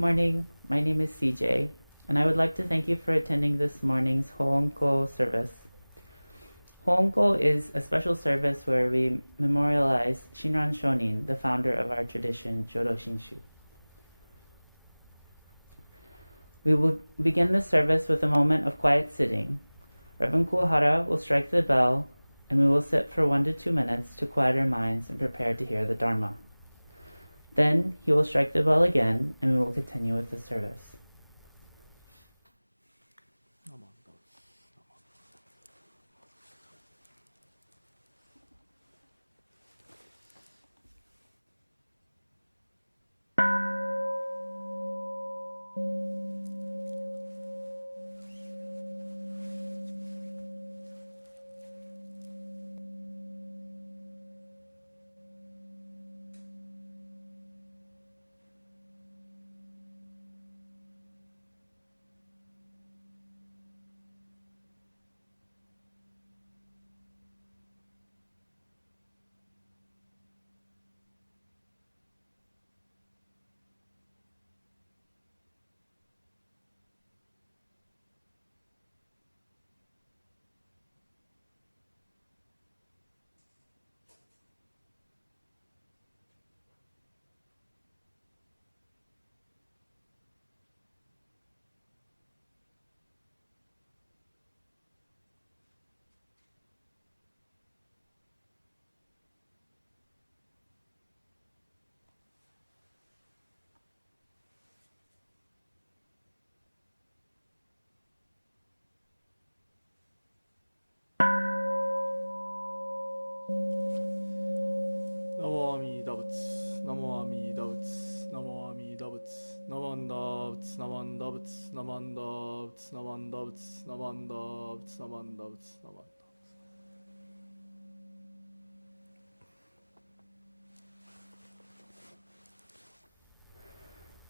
morning. My name is CJ, and I would like to thank you for attending this morning's Hoonko service. Hoonko is a special service where we memorialize Shinran Shonin, the founder of our tradition, Jodo Shinshu. We will begin the service with a moment of quiet sitting. Reverend Sugahara will strike the bell, and we will sit for 1 to 2 minutes to quiet our minds and prepare to hear the Dharma. Then he will strike the bell again, and we will continue with the service.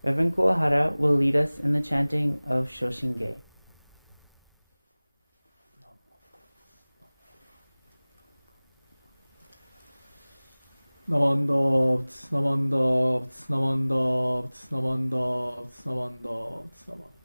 Reverend Sugahara will lead us in the chanting of Shoshinge. Namandavts, namandavts, namandavts, namandavts, namandavts, namandavts.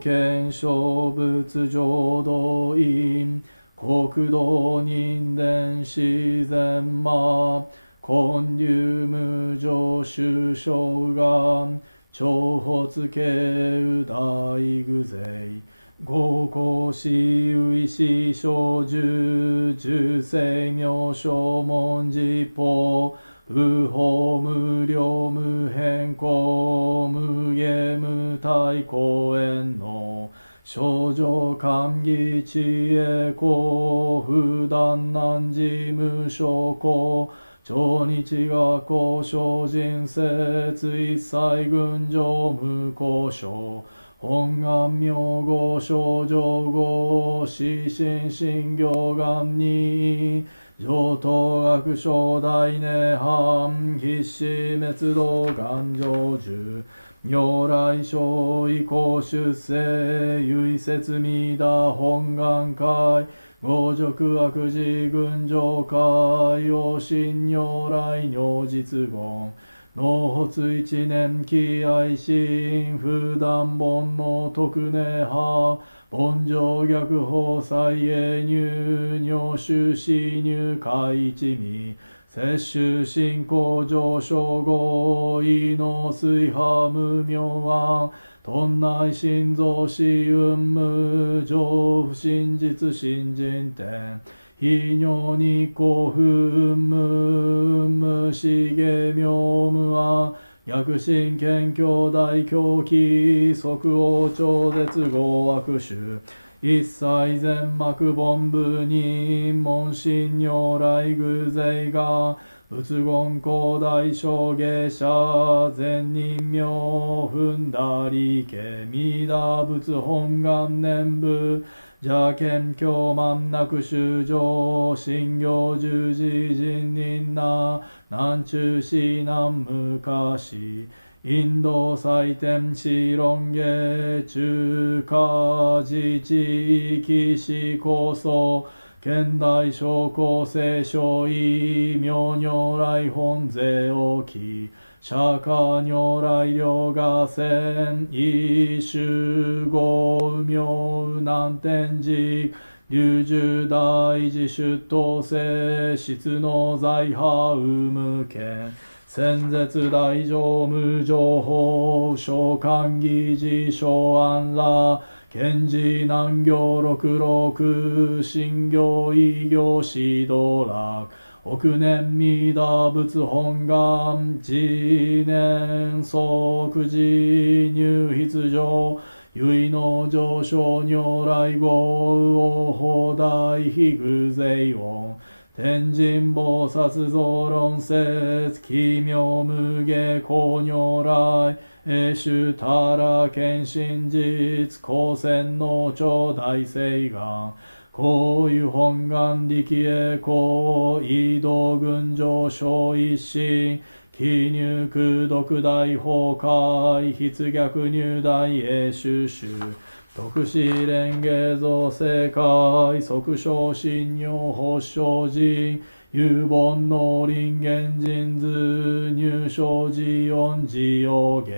Kansho仏浄土院国土人伝自然魔建立無常修正願長発慶大具税合公子有意小樹十世名称文字法無法無量無変更無下無体公園の少女歓喜知恵公不断難事無所公超日学校精進説一切群上無交渉本願名号少女号死心信行願に上等学章大涅槃必死滅道願成就如来生意公出世唯説弥陀本願会五辱悪事群上会養親如来如実言納発一年期愛心不断煩悩特寧派凡上逆法再永入入修死入海一味摂取信仰上昇後意の水波無明は頓内心臓死運無常不真実新人天非尿に興奮無しげ妙無は逆心謙虚大狂気即応超絶合悪種一切全幕本部に門心如来偶勢が仏言広大小下者善人名踏んだりけ弥陀仏本願念部邪見教満なく修上信行十字人人な南中市南昔インド祭典シロンゲ中華自治域市構想現代小構成小異名如来本税置き釈迦如来両河線異集合名南天寺龍樹大寺出頭性質の財派有無権先絶大乗無情報召喚議事小安ら賢治南行六六新行異行指導楽億年弥陀仏本願次年即時入筆上唯の上昇如来号法大非偶勢音天神菩薩増論説奇妙無下光如来永主たら見真実光線の超大誓願こういう本願力へこう移動群上昇一心記入空読大崩壊筆逆入大永主主特使蓮華造世界即昇信如発祥人有本の林源人図入生寺音寺用下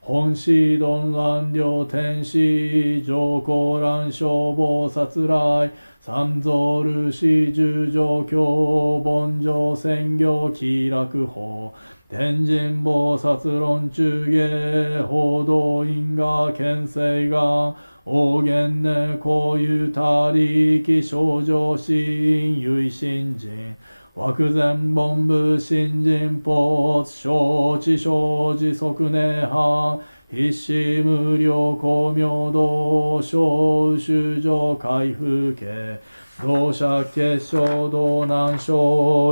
本師鈍乱両天使上皇乱消防殺来三蔵ルシ十条教凡上宣行気楽法天神菩薩論中下報道因果見世が大元ねこういうたりき症状心唯心人枠前本部新人没承知生じ即涅槃必死無料光明道小修上開封家同社結晶道南小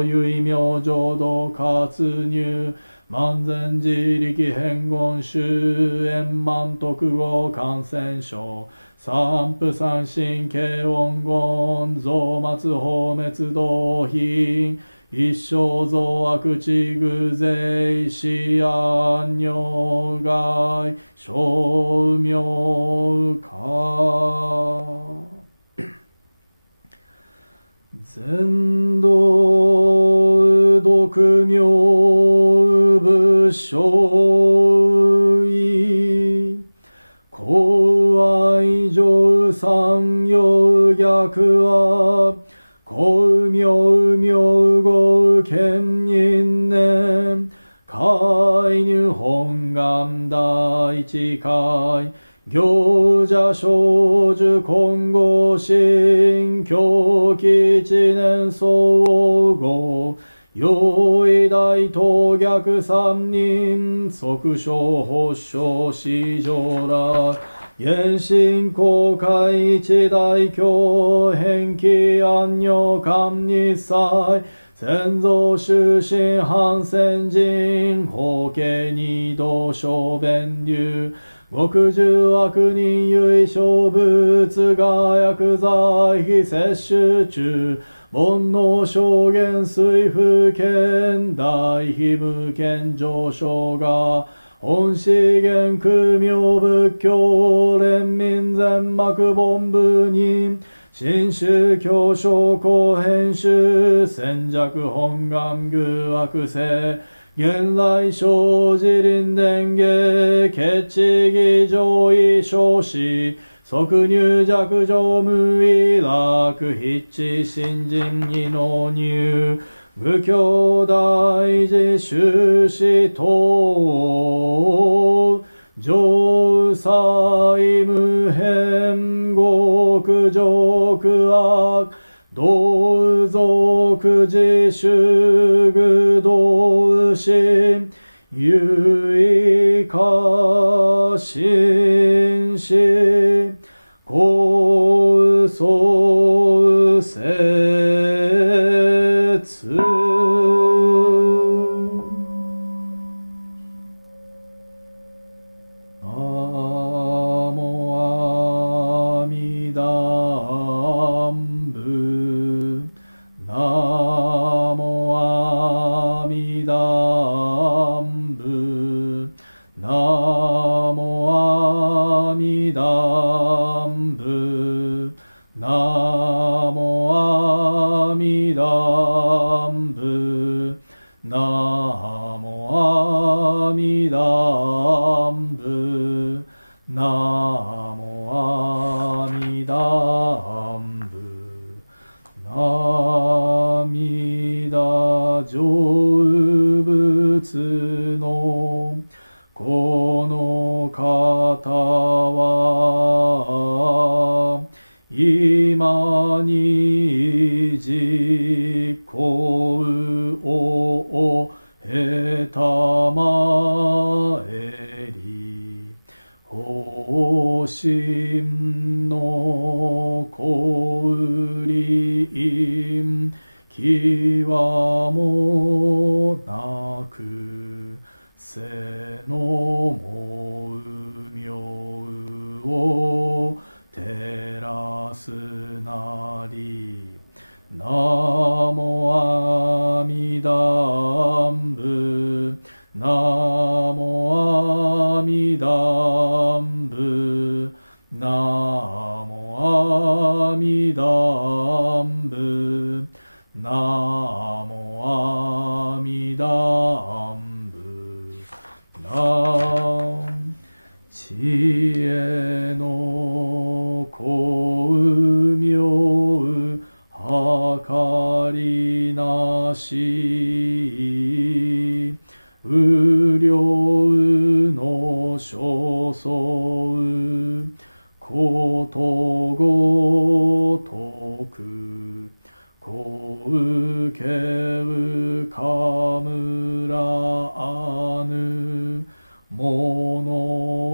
唯名浄土活入万全自力変言周円満徳語感染症三不三神慶音言増末放滅道品一生増悪地偶税死安如外小名化全道独名仏生意公愛上三陽逆は公明明語兼任年開入本願第一回行者少女今後新教基一年総合用意大当逆三人即小発祥四条楽原神公開一大教返帰安女官日祭先祖終身反戦人法家二道小弁流極重悪人唯小仏が薬剤非摂取中煩悩証言水風剣大非無権上昇が本資源空明仏教連民全幕本部人新宗教商工編集戦弱本願偶悪性現来生じ臨伝下決地義上位少子即入弱上無意楽筆致新人異能入仏教大寺修士等上妻無変極辱悪同族自主具同心有意化心死高僧説今に実行をへたまえり方針の小売きわもなくせのもうみょうを照らすなりナモアミダンブナモアミダンブナモアミダンブナモアミダンブナ知恵の光明はかりなし無量の所相ことごとくこうけうかむらあぬもの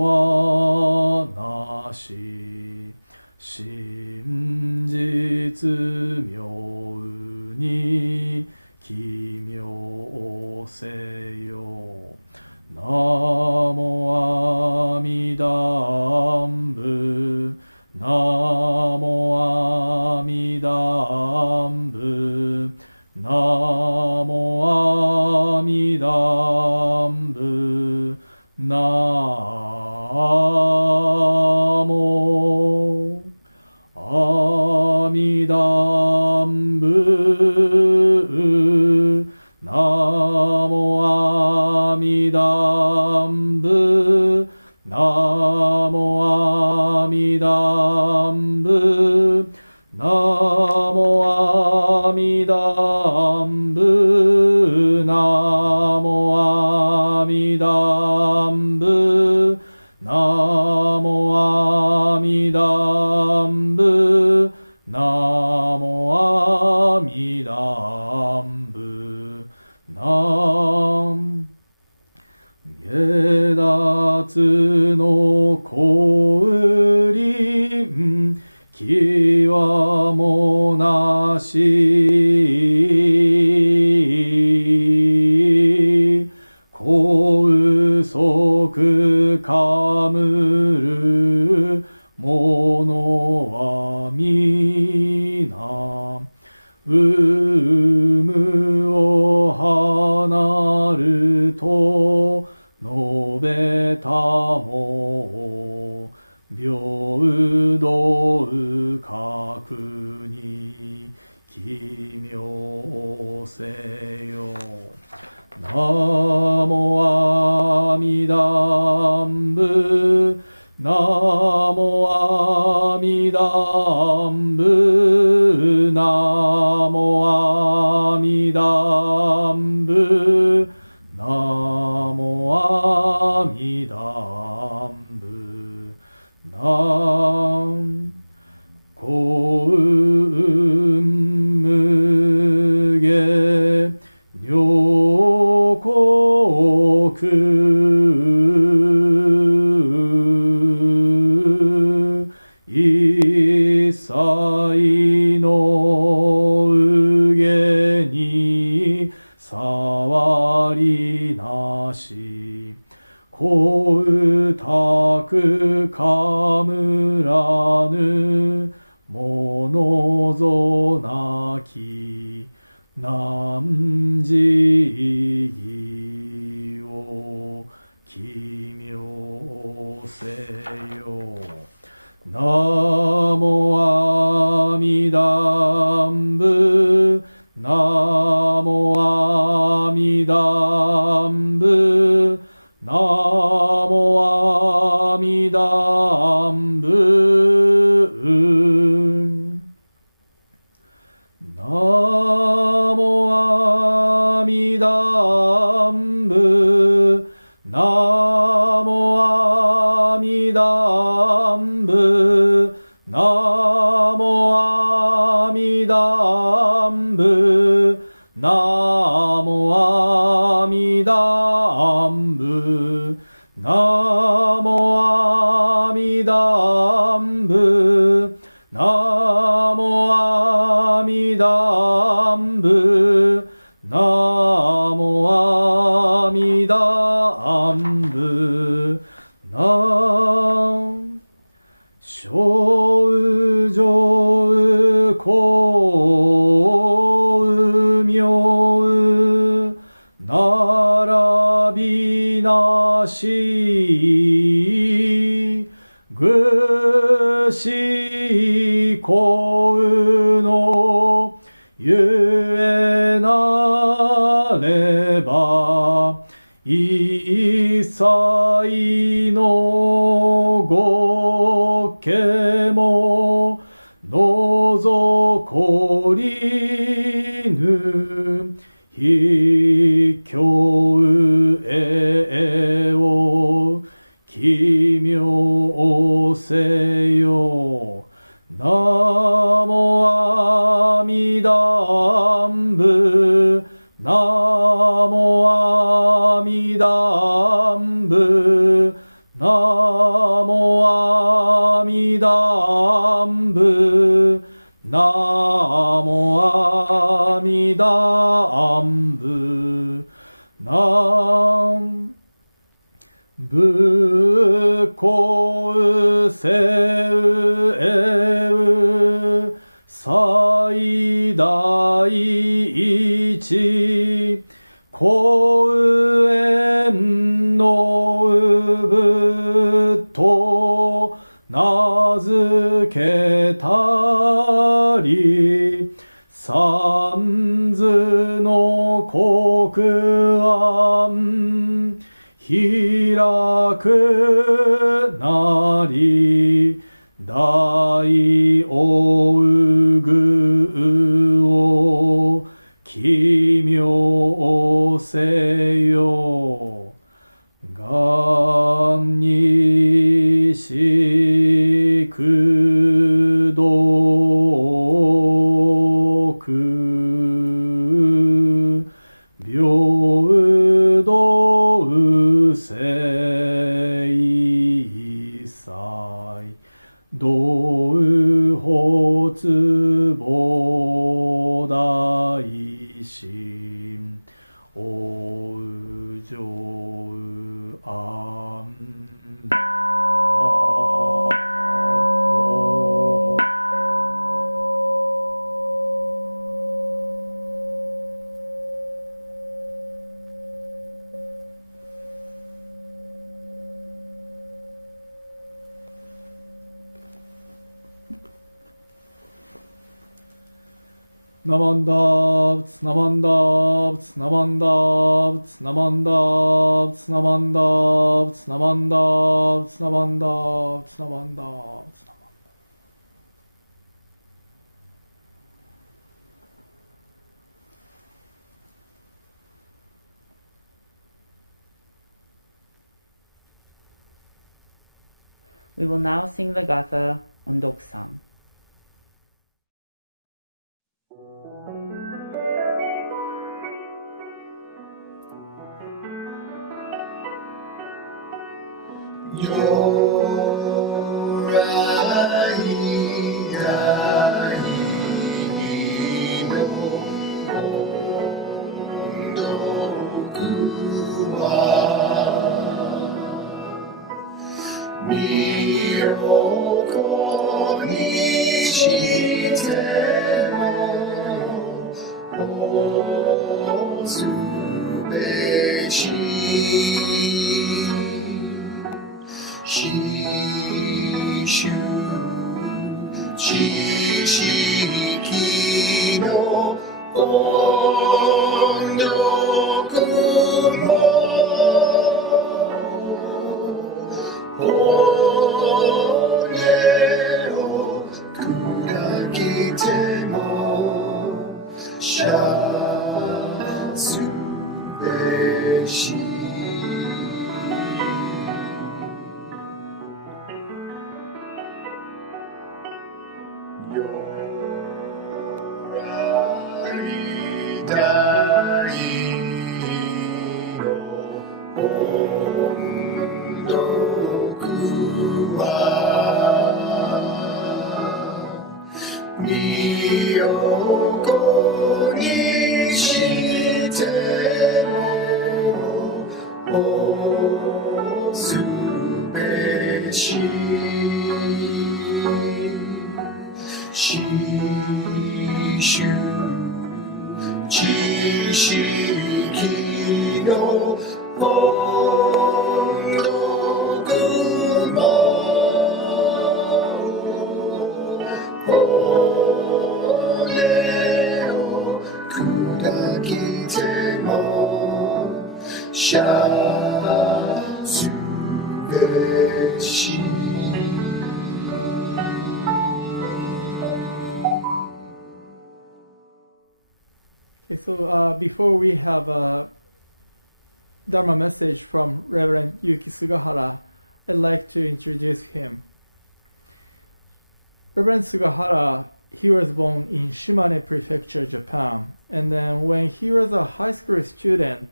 はなし真実妙に奇妙せよナモアミダンブナモアミダンブナモアミダンブナモアミダンブナモアミダンブナモアミダンブナモアミダンブナモアミダンブナモアミダンブナモアミダンブナ下脱の降臨きわもなし高速かむるものはみな有無を離ると述べたも平等確に奇妙せよナモアミダンブナモアミダンブナモアミ弥陀仏ナモ阿弥陀仏ナモ幸運無下女国一切の右に触りなし光沢かむらぬものぞなき南寺義を奇妙せよ。ナモ阿弥陀仏ナモ阿弥陀仏ナモ阿弥陀仏ナモ阿弥陀仏ナモ阿弥陀仏ナモ阿弥陀仏ナモ阿弥陀仏ナモ阿弥陀仏ナモ阿弥陀仏ナモ阿弥陀仏ナ正常光明並びなし愚子幸のゆえなれば一切のごけものぞこりぬ非教栄を奇妙せよ。ナモ阿弥陀仏ナモ阿弥陀仏ナモ阿弥陀仏ナモ阿弥陀仏ナ仏光世永最大一光縁の部と名付けたり三図の国安開くなり大おうぐを奇妙せよ。がんにしくどく平等せいさい道発菩提心おう上安楽ナマンダーブツナマンダーブツナマンダーブツナマンダーブツナマンダーブツナマンダーブツナマンダーブツナマンダーブツナマンダー We will now sing the Gatha Ondokusan. Okay, so before we have a Dharma message from Reverend Yuki Sugahara, I'd like to introduce him. Reverend Sugahara, he was born in Shimane Prefecture, Japan, and then when he was a high school student,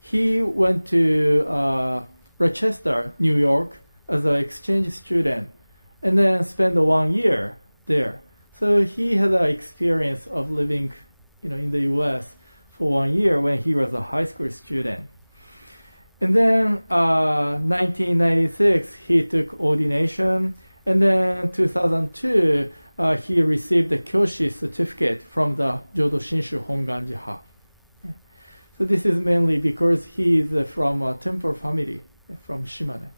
he went to Rochester, New York, as an exchange student, and then spent 1 year there. So he had an experience of living, in the U.S. for 1 year when he was a high school student. And then 1996, he took ordination, and then 2002, he received the Kyoshi certificate from the Jodo Shinshu Honganji-ha. So this is mainly because he is from a temple family from Shimane.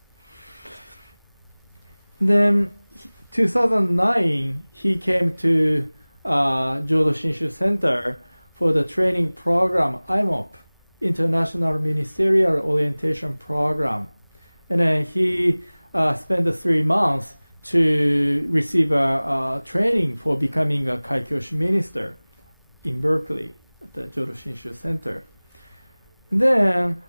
And then 2009, he came to Jodo Shinshu Center for the training program IMOP, International Ministerial Orientation Program. And then he spent 3 months to receive a training for becoming a Kaikyoshi minister in Berkeley at the Jodo Shinshu Center. And then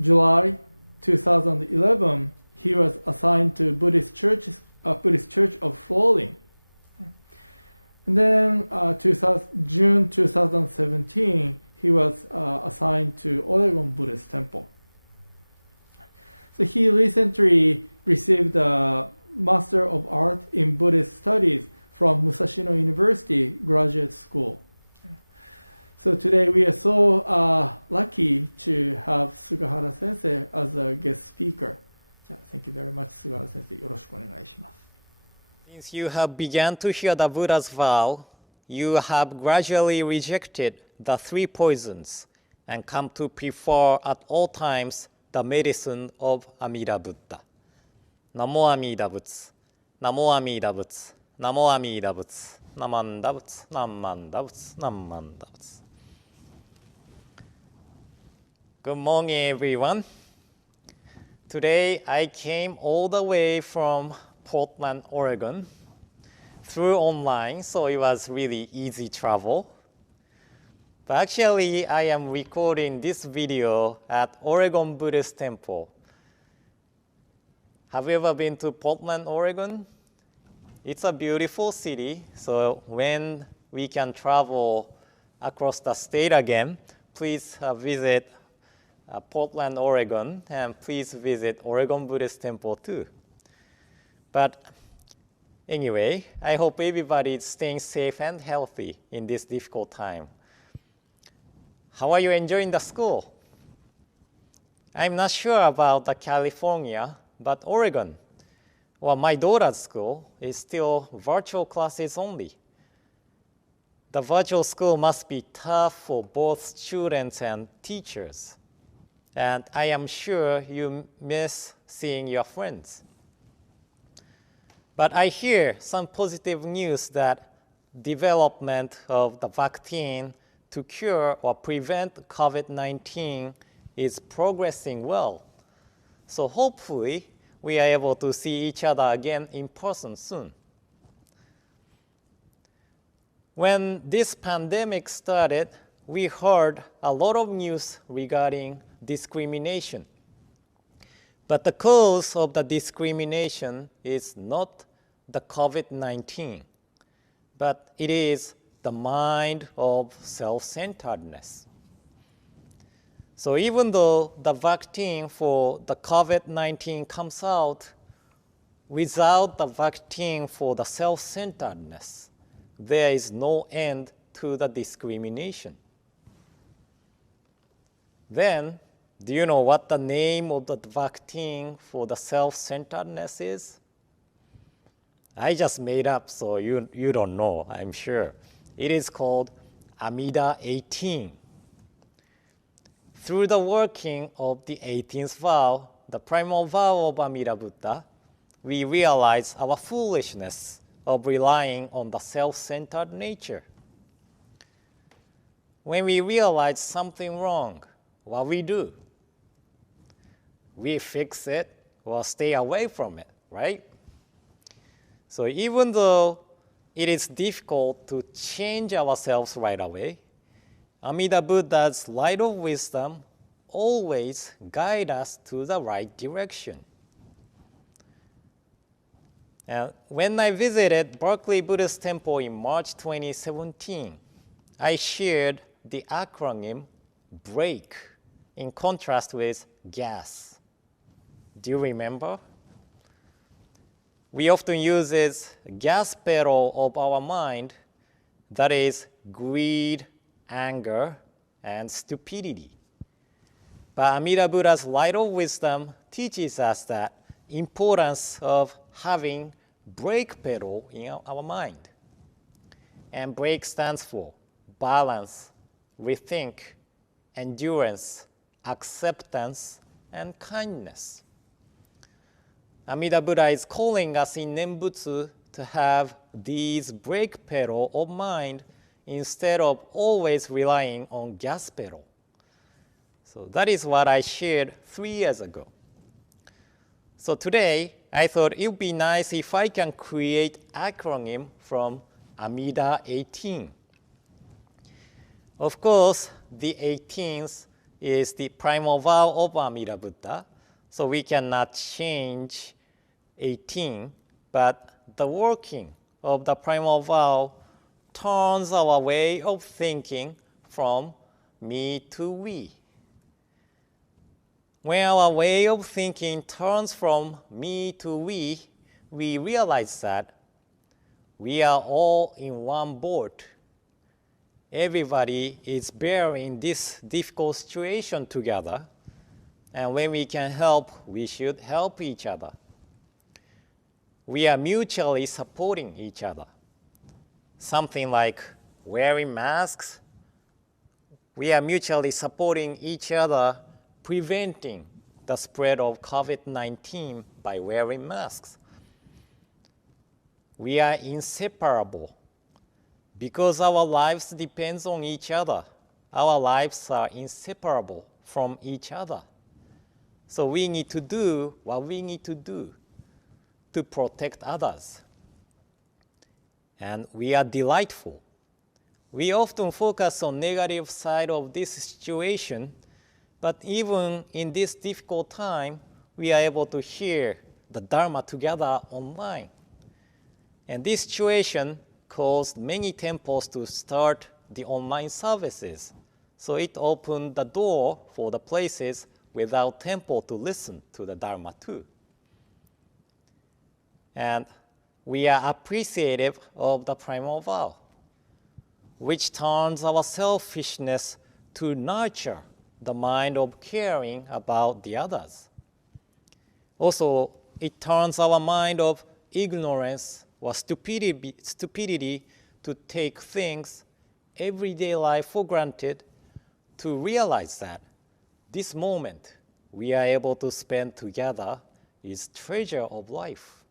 July 2011, he was assigned to Buddhist Church of Florida. And then June 2017, he was assigned to Oregon Buddhist Temple. So he recently received a Master of Art in Buddhist Studies from Musashino University Graduate School. So today we are so lucky to have Sugahara Sensei as a guest speaker. Thank you very much, Sugahara Sensei. よろしくお願いします。Since you have begun to hear the Buddha's vow, you have gradually rejected the 3 poisons and come to prefer at all times the medicine of Amida Buddha. Namo Amida Butsu, Namo Amida Butsu, Namo Amida Butsu, Namanda Butsu, Namanda Butsu, Namanda Butsu. Good morning, everyone. Today I came all the way from Portland, Oregon, through online, so it was really easy travel. But actually, I am recording this video at Oregon Buddhist Temple. Have you ever been to Portland, Oregon? It's a beautiful city, so when we can travel across the state again, please visit Portland, Oregon, and please visit Oregon Buddhist Temple too. But anyway, I hope everybody is staying safe and healthy in this difficult time. How are you enjoying the school? I'm not sure about California, but Oregon, well, my daughter's school is still virtual classes only. The virtual school must be tough for both students and teachers. And I am sure you miss seeing your friends. But I hear some positive news that development of the vaccine to cure or prevent COVID-19 is progressing well. So hopefully we are able to see each other again in person soon. When this pandemic started, we heard a lot of news regarding discrimination. But the cause of the discrimination is not the COVID-19, but it is the mind of self-centeredness. So even though the vaccine for the COVID-19 comes out without the vaccine for the self-centeredness, there is no end to the discrimination. Then, do you know what the name of the vaccine for the self-centeredness is? I just made up, so you don't know, I'm sure. It is called Amida 18. Through the working of the 18th vow, the primal vow of Amida Buddha, we realize our foolishness of relying on the self-centered nature. When we realize something wrong, what we do? We fix it or stay away from it, right? So even though it is difficult to change ourselves right away, Amida Buddha's light of wisdom always guides us to the right direction. And when I visited Berkeley Buddhist Temple in March 2017, I shared the acronym BREAK in contrast with GAS. Do you remember? We often use this gas pedal of our mind, that is greed, anger, and stupidity. But Amida Buddha's light of wisdom teaches us that importance of having brake pedal in our mind. And brake stands for balance, rethink, endurance, acceptance, and kindness. Amida Buddha is calling us in Nembutsu to have these brake pedal of mind instead of always relying on gas pedal. So that is what I shared 3 years ago. So today, I thought it would be nice if I can create acronym from Amida 18. Of course, the 18th is the primal vow of Amida Buddha, so we cannot change 18, but the working of the primal vow turns our way of thinking from me to we. When our way of thinking turns from me to we realize that we are all in one boat. Everybody is bearing this difficult situation together, and when we can help, we should help each other. We are mutually supporting each other. Something like wearing masks. We are mutually supporting each other, preventing the spread of COVID-19 by wearing masks. We are inseparable because our lives depend on each other. Our lives are inseparable from each other. So we need to do what we need to do to protect others. And we are delightful. We often focus on negative side of this situation, but even in this difficult time, we are able to hear the Dharma together online. And this situation caused many temples to start the online services. So it opened the door for the places without temple to listen to the Dharma too. And we are appreciative of the primal vow, which turns our selfishness to nurture the mind of caring about the others. Also, it turns our mind of ignorance or stupidity to take things, everyday life for granted, to realize that this moment we are able to spend together is treasure of life.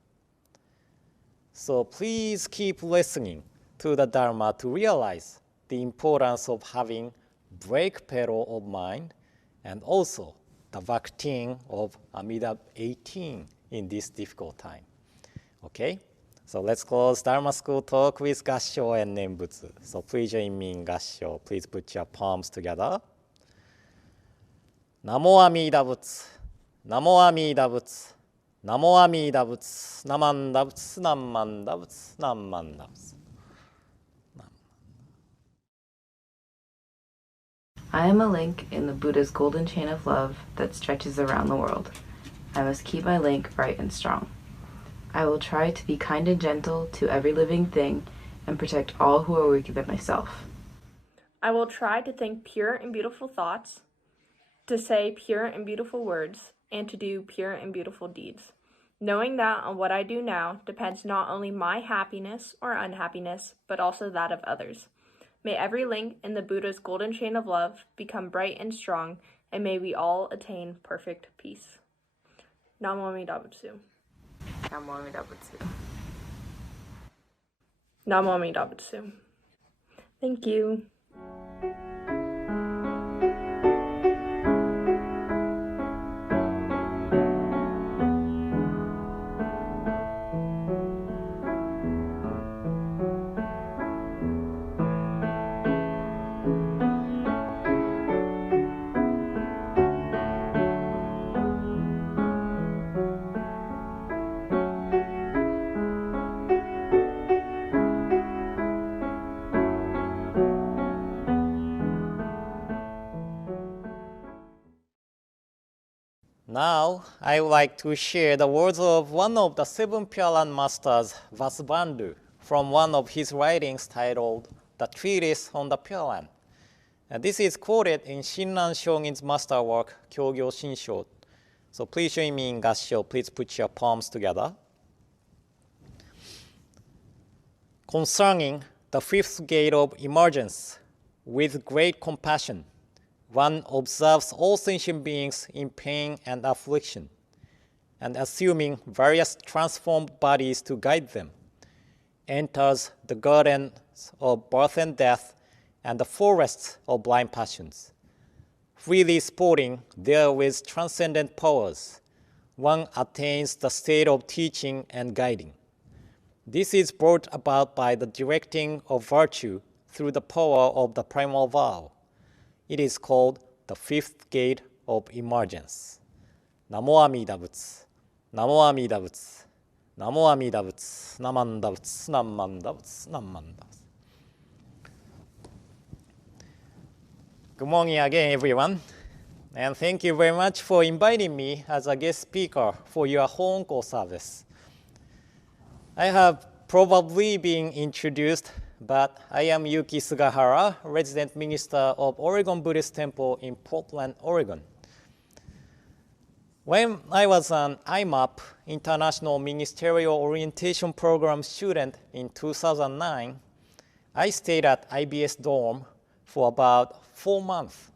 So please keep listening to the Dharma to realize the importance of having break pedal of mind and also the vacuum of Amida 18 in this difficult time. Okay? So let's close Dharma School talk with Gassho and Nembutsu. So please join me in Gassho. Please put your palms together. Namo Amida Butsu. Namo Amida Butsu. Namo Amida Butsu. Namanda Butsu. Namanda Butsu. Namanda Butsu. I am a link in the Buddha's golden chain of love that stretches around the world. I must keep my link bright and strong. I will try to be kind and gentle to every living thing and protect all who are weaker than myself. I will try to think pure and beautiful thoughts, to say pure and beautiful words, and to do pure and beautiful deeds, knowing that on what I do now depends not only my happiness or unhappiness, but also that of others. May every link in the Buddha's golden chain of love become bright and strong, and may we all attain perfect peace. Namo Amida Butsu. Namo Amida Butsu. Namo Amida Butsu. Thank you. Now, I would like to share the words of one of the seven Pyalan masters, Vasubandhu, from one of his writings titled The Treatise on the Pyalan. And this is quoted in Shinran Shogin's masterwork, Kyogyo Shinsho. So please join me in Gassho. Please put your palms together. Concerning the fifth gate of emergence, with great compassion, one observes all sentient beings in pain and affliction, and assuming various transformed bodies to guide them, enters the gardens of birth and death and the forests of blind passions. Freely sporting there with transcendent powers, one attains the state of teaching and guiding. This is brought about by the directing of virtue through the power of the primal vow. It is called the fifth gate of emergence. Namo Amida Butsu. Namo Amida Butsu. Namo Amida Butsu. Namanda Butsu. Namanda Butsu. Namanda Butsu. Good morning again, everyone. And thank you very much for inviting me as a guest speaker for your Hoonko service. I have probably been introduced, but I am Yuki Sugahara, resident minister of Oregon Buddhist Temple in Portland, Oregon. When I was an IMAP, International Ministerial Orientation Program student in 2009, I stayed at IBS dorm for about 4 months.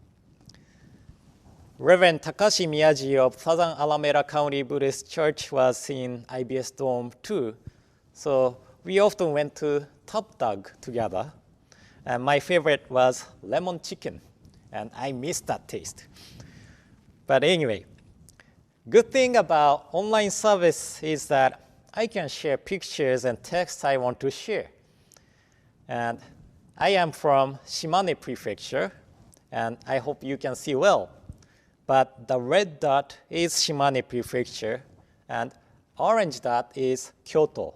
Reverend Takashi Miyaji of Southern Alameda County Buddhist Church was in IBS dorm too, so we often went to Top Dog together, and my favorite was lemon chicken, and I miss that taste. But anyway, good thing about online service is that I can share pictures and text I want to share. And I am from Shimane Prefecture, and I hope you can see well. But the red dot is Shimane Prefecture, and orange dot is Kyoto,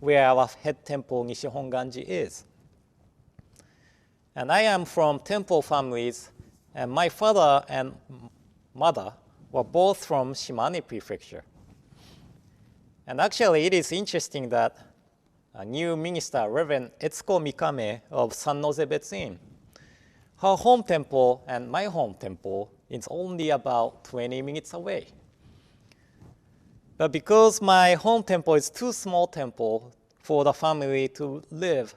where our head temple Nishihonganji is. And I am from temple families, and my father and mother were both from Shimane Prefecture. And actually, it is interesting that a new minister, Reverend Etsuko Mikame of San-Noze-Betsu-in, her home temple and my home temple is only about 20 minutes away. But because my home temple is too small temple for the family to live,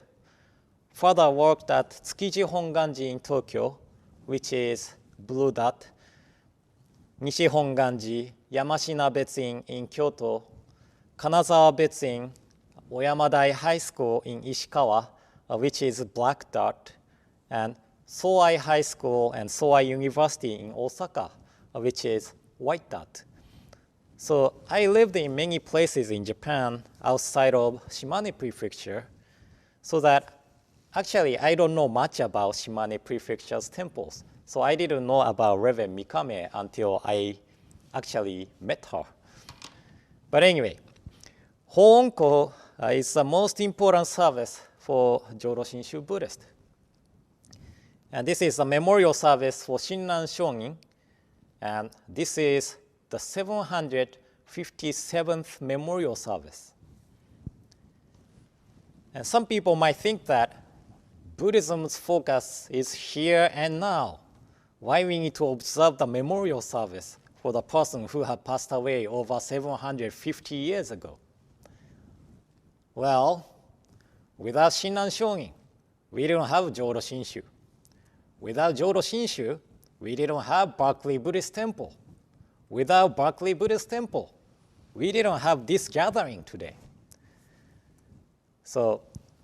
father worked at Tsukiji Honganji in Tokyo, which is blue dot, Nishi Honganji, Yamashina Betsu-in in Kyoto, Kanazawa Betsu-in, Oyamadai High School in Ishikawa, which is black dot, and Soai High School and Soai University in Osaka, which is white dot. So I lived in many places in Japan outside of Shimane Prefecture, so that actually I don't know much about Shimane Prefecture's temples. So I didn't know about Reverend Mikame until I actually met her. But anyway, Hoonko is the most important service for Jodo Shinshu Buddhist. And this is a memorial service for Shinran Shonin, and this is the 757th memorial service. And some people might think that Buddhism's focus is here and now. Why we need to observe the memorial service for the person who had passed away over 750 years ago? Well, without Shinran Shonin, we don't have Jodo Shinshu. Without Jodo Shinshu, we didn't have Berkeley Buddhist Temple. Without Berkeley Buddhist Temple, we didn't have this gathering today. So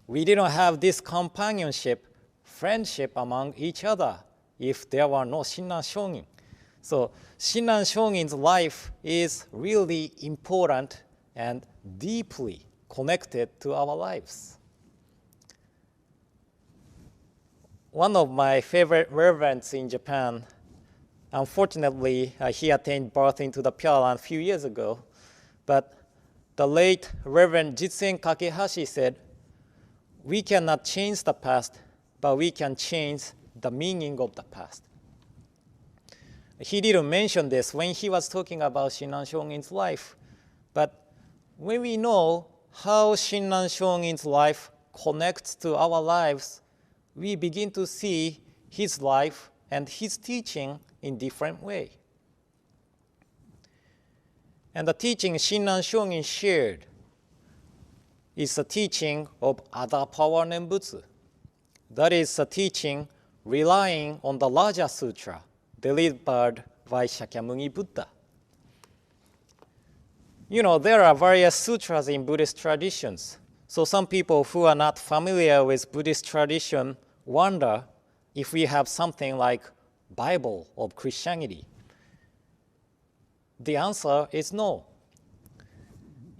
we didn't have this companionship, friendship among each other if there were no Shinran Shonin. So Shinran Shonin's life is really important and deeply connected to our lives. One of my favorite reverends in Japan, unfortunately, he attained birth into the Pure Land a few years ago, but the late Reverend Jitsen Kakehashi said, "We cannot change the past, but we can change the meaning of the past." He didn't mention this when he was talking about Shinran Shonin's life, but when we know how Shinran Shonin's life connects to our lives, we begin to see his life and his teaching in different way. And the teaching Shinran Shonin shared is the teaching of other power Nembutsu. That is the teaching relying on the larger sutra delivered by Shakyamuni Buddha. You know, there are various sutras in Buddhist traditions. So some people who are not familiar with Buddhist tradition wonder if we have something like Bible of Christianity. The answer is no.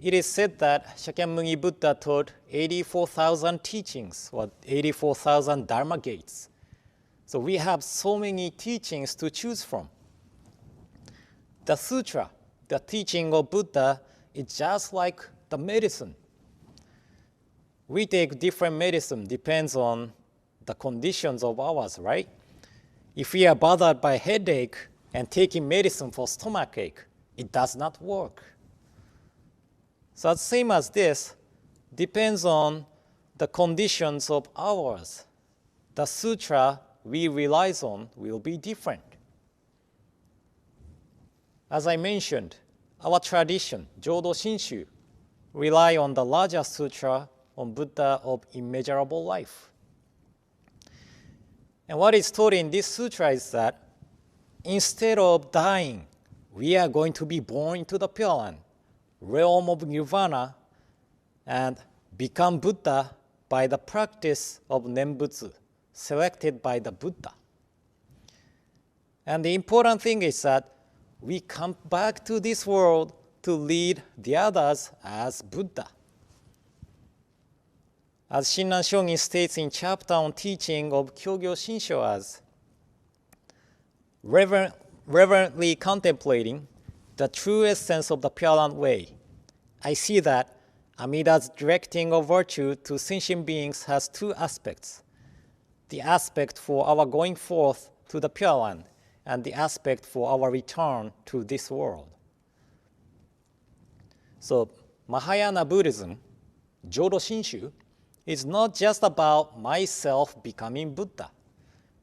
It is said that Shakyamuni Buddha taught 84,000 teachings, or 84,000 Dharma gates. So we have so many teachings to choose from. The sutra, the teaching of Buddha, is just like the medicine. We take different medicine, depends on the conditions of ours, right? If we are bothered by headache and taking medicine for stomachache, it does not work. So the same as this, depends on the conditions of ours. The sutra we rely on will be different. As I mentioned, our tradition, Jodo Shinshu, rely on the larger sutra on Buddha of immeasurable life. And what is taught in this sutra is that instead of dying, we are going to be born into the Pure Land, realm of nirvana, and become Buddha by the practice of Nembutsu, selected by the Buddha. And the important thing is that we come back to this world to lead the others as Buddha. As Shinran Shonin states in chapter on teaching of Kyogyo Shinsho as, reverently contemplating the true essence of the Pure Land way, I see that Amida's directing of virtue to sentient beings has two aspects. The aspect for our going forth to the Pure Land, and the aspect for our return to this world. So Mahayana Buddhism, Jodo Shinshu, is not just about myself becoming Buddha,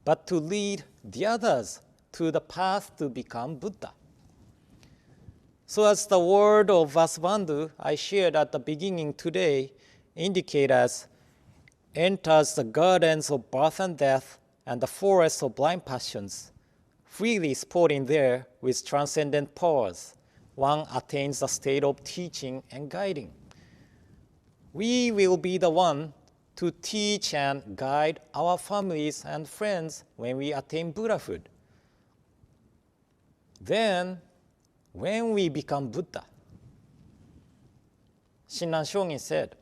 but to lead the others to the path to become Buddha. So as the word of Vasubandhu I shared at the beginning today indicate as enters the gardens of birth and death and the forests of blind passions, freely sporting there with transcendent powers, one attains the state of teaching and guiding. We will be the one to teach and guide our families and friends when we attain Buddhahood. Then, when we become Buddha, Shinran Shogin said,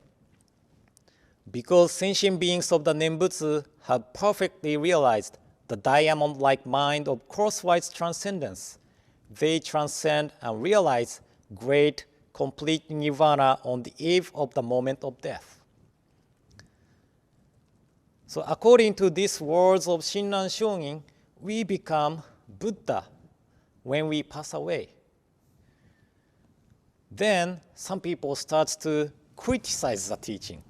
because sentient beings of the Nembutsu have perfectly realized the diamond-like mind of crosswise transcendence, they transcend and realize great, complete nirvana on the eve of the moment of death. So according to these words of Shinran Shogin, we become Buddha when we pass away. Then some people start to criticize the teaching.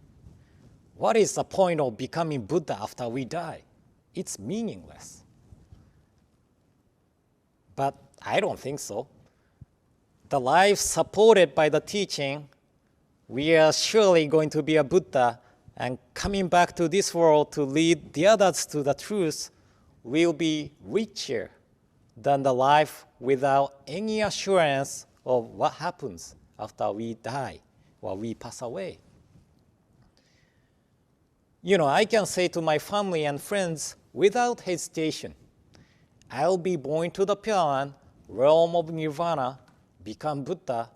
What is the point of becoming Buddha after we die? It's meaningless. But I don't think so. The life supported by the teaching, we are surely going to be a Buddha, and coming back to this world to lead the others to the truth will be richer than the life without any assurance of what happens after we die or we pass away. You know, I can say to my family and friends without hesitation, I'll be born to the Pure Land, realm of nirvana, become Buddha,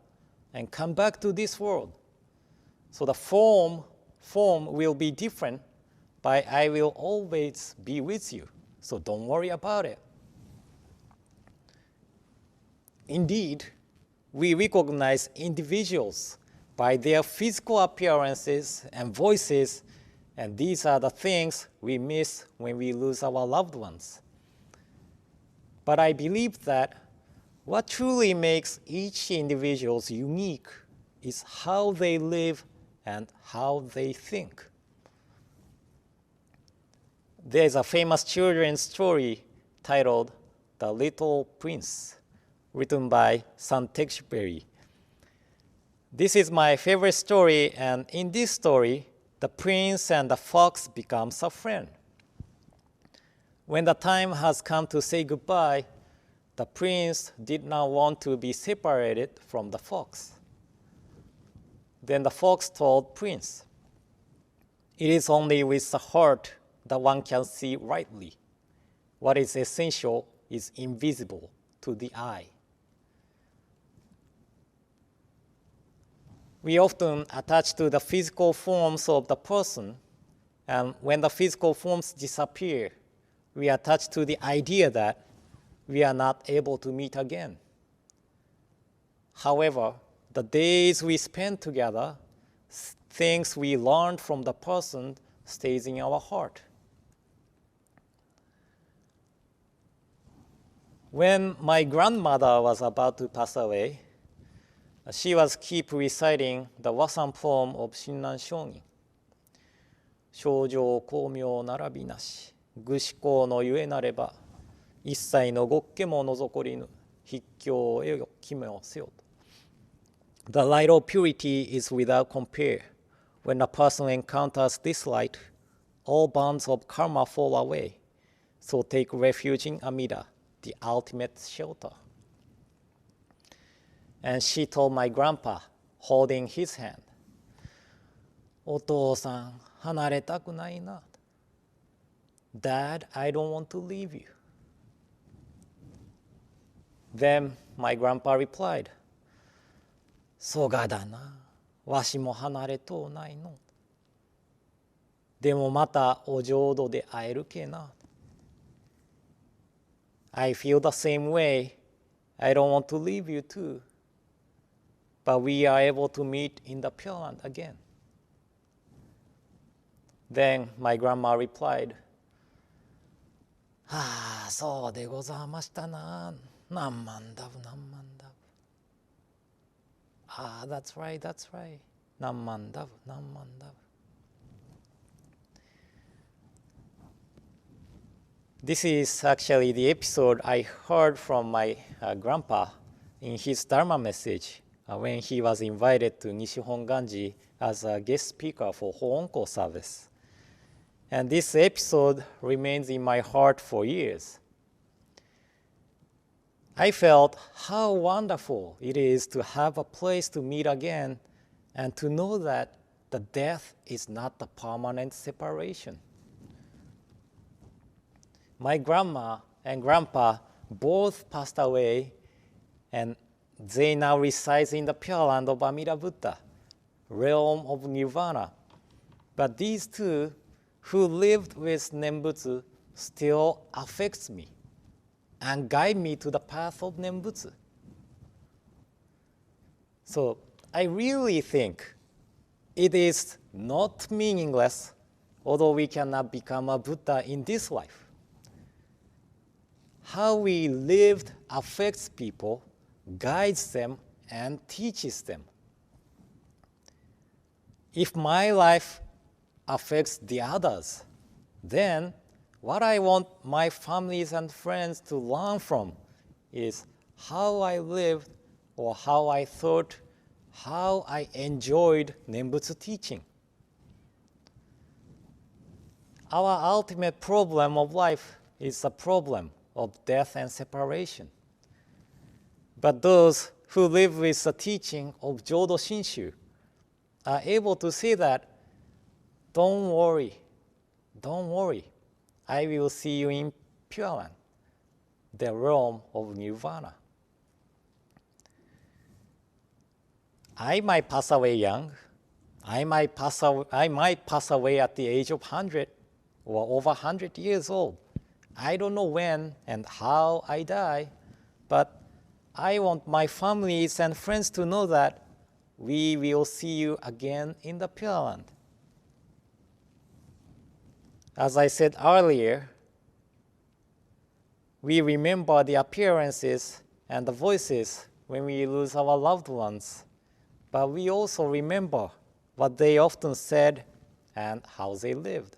and come back to this world. So the form will be different, but I will always be with you. So don't worry about it. Indeed, we recognize individuals by their physical appearances and voices, and these are the things we miss when we lose our loved ones. But I believe that what truly makes each individual unique is how they live and how they think. There's a famous children's story titled The Little Prince, written by Saint-Exupéry. This is my favorite story, and in this story, the prince and the fox becomes a friend. When the time has come to say goodbye, the prince did not want to be separated from the fox. Then the fox told Prince, "It is only with the heart that one can see rightly. What is essential is invisible to the eye." We often attach to the physical forms of the person, and when the physical forms disappear, we attach to the idea that we are not able to meet again. However, the days we spend together, things we learned from the person stays in our heart. When my grandmother was about to pass away, she was keep reciting the Wasan poem of Shinran Shogin. 症状巧妙並びなし、具思考のゆえなれば、一切の極気も除こりぬ、筆教へよ奇妙せよ。The light of purity is without compare. When a person encounters this light, all bonds of karma fall away. So take refuge in Amida, the ultimate shelter. And she told my grandpa, holding his hand, お父さん、離れたくないな。Dad, I don't want to leave you. Then my grandpa replied, そうがだな。わしも離れとうないの。でもまたお浄土で会えるけな。I feel the same way. I don't want to leave you too. but we are able to meet in the Pure Land again. Then my grandma replied,そうでございましたな。何万ダブ、何万ダブ。that's right, that's right. 何万ダブ、何万ダブ。This is actually the episode I heard from my grandpa in his Dharma message when he was invited to Nishihonganji as a guest speaker for Hoonko service. And this episode remains in my heart for years. I felt how wonderful it is to have a place to meet again and to know that the death is not the permanent separation. My grandma and grandpa both passed away, and they now reside in the Pure Land of Amida Buddha, realm of Nirvana. But these two who lived with Nembutsu still affects me and guide me to the path of Nembutsu. So I really think it is not meaningless, although we cannot become a Buddha in this life. How we lived affects people, guides them, and teaches them. If my life affects the others, then what I want my families and friends to learn from is how I lived or how I thought, how I enjoyed Nembutsu teaching. Our ultimate problem of life is the problem of death and separation. But those who live with the teaching of Jodo Shinshu are able to say that, don't worry, I will see you in Pure Land, the realm of Nirvana. I might pass away young, I might pass away at the age of 100 or over 100 years old. I don't know when and how I die, but I want my families and friends to know that we will see you again in the Pure Land. As I said earlier, we remember the appearances and the voices when we lose our loved ones, but we also remember what they often said and how they lived.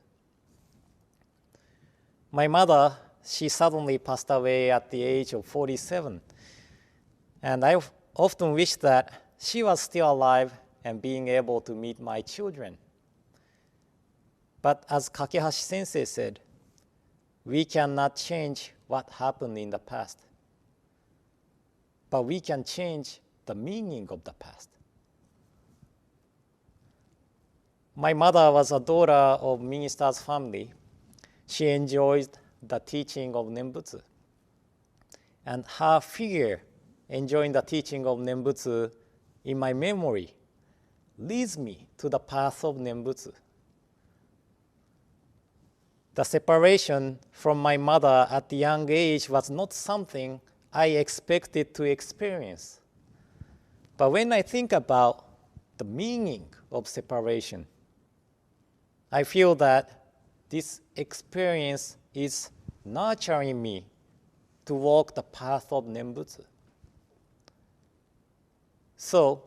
My mother, she suddenly passed away at the age of 47, and I often wish that she was still alive and being able to meet my children. But as Kakehashi Sensei said, we cannot change what happened in the past, but we can change the meaning of the past. My mother was a daughter of minister's family. She enjoyed the teaching of Nembutsu. And her figure enjoying the teaching of Nembutsu in my memory leads me to the path of Nembutsu. The separation from my mother at the young age was not something I expected to experience. But when I think about the meaning of separation, I feel that this experience is nurturing me to walk the path of Nembutsu. So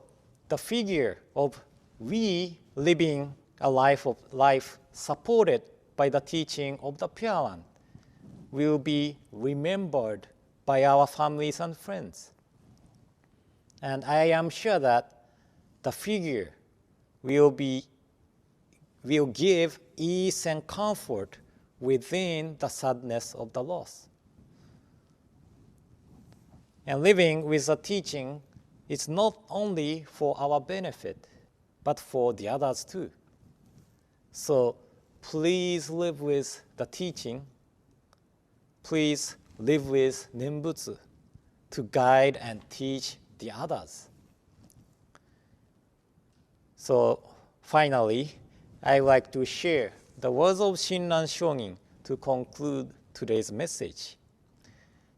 the figure of we living a life supported by the teaching of the Pure Land will be remembered by our families and friends. And I am sure that the figure will give ease and comfort within the sadness of the loss. And living with the teaching is not only for our benefit, but for the others too. So please live with the teaching. Please live with Nembutsu to guide and teach the others. So finally, I like to share the words of Shinran Shonin to conclude today's message.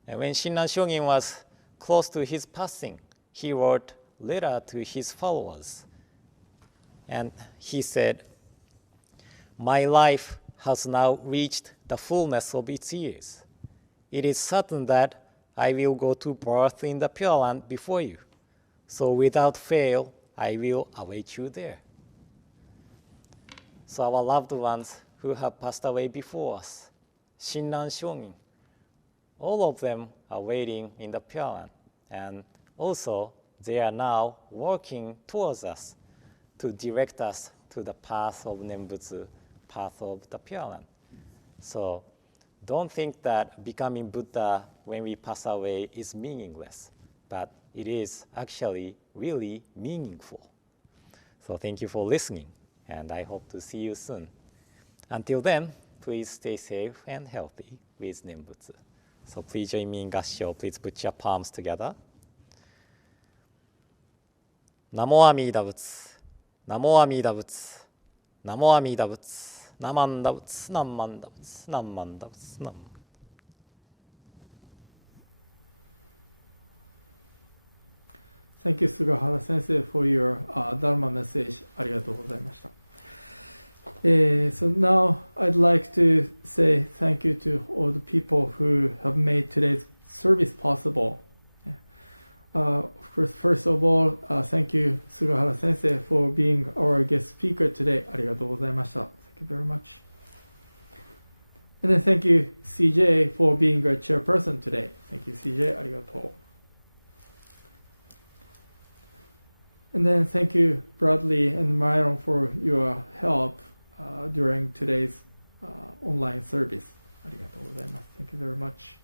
And when Shinran Shonin was close to his passing, he wrote letter to his followers. And he said, "My life has now reached the fullness of its years. It is certain that I will go to birth in the Pure Land before you. So without fail, I will await you there." So our loved ones who have passed away before us, Shinran Shongin, all of them are waiting in the Pure Land. And also, they are now working towards us to direct us to the path of Nembutsu, path of the Pure Land. So don't think that becoming Buddha when we pass away is meaningless, but it is actually really meaningful. So thank you for listening, and I hope to see you soon. Until then, please stay safe and healthy with Nembutsu. So please join me in Gassho. Please put your palms together. Namo Amida Butsu, Namo Amida Butsu, Namo Amida Butsu, Namanda Butsu, Namanda Butsu, Namanda Butsu, Nam. Thank you, Sugahara Sensei, for your Dharma message. ありがとうございました。So now I'd like to say thank you to all the people who have made today's service possible. Of course, first of all, thank you, Sugahara Sensei, for being our guest speaker today. ありがとうございました。Thank you very much. And then thank you, CJ, for being our chairperson today. Thank you, CJ. ありがとう。And then thank you, Bradley and Myron, for your help during today's online service. ありがとうございます。Thank you very much.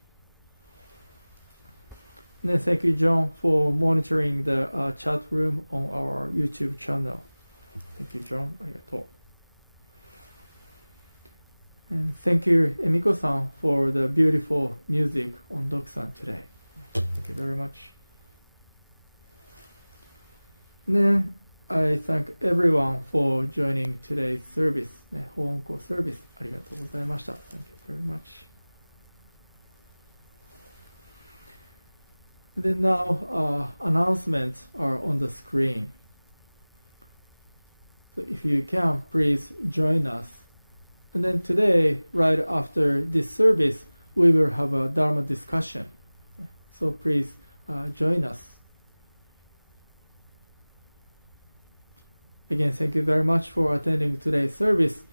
And then thank you, John, for monitoring the chat room on our YouTube channel. Thank you, John. ありがとう。And thank you, Emiko-san, for the beautiful music on Ondokusan today. Thank you very much. And then I thank everyone for joining today's service, Hoonko service. ありがとうございました。Thank you very much. And then now announcements are on the screen. So if you can, please join us. And then today, right after this service, we will have a Dharma discussion. So please join us. Again, thank you very much for attending today's service.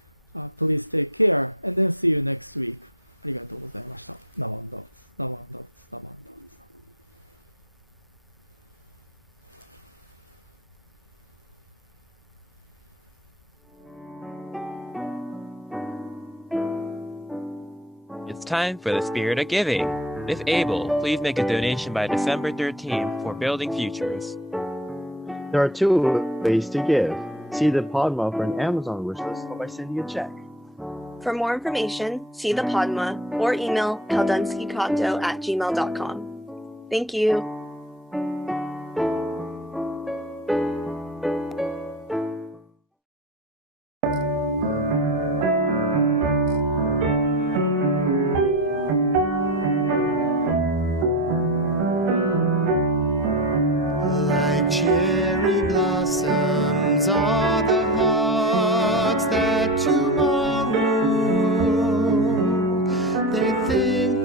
Please take care, and then see you next week. ありがとうございました。ナマンダブツ、ナマンダブツ、ナマンダブツ。It's time for the spirit of giving. If able, please make a donation by December 13th for Building Futures. There are two ways to give. See the Padma for an Amazon wishlist or by sending a check. For more information, see the Padma or email kaldunskykato@gmail.com. Thank you. Like cherry blossoms are the hearts that tomorrow they think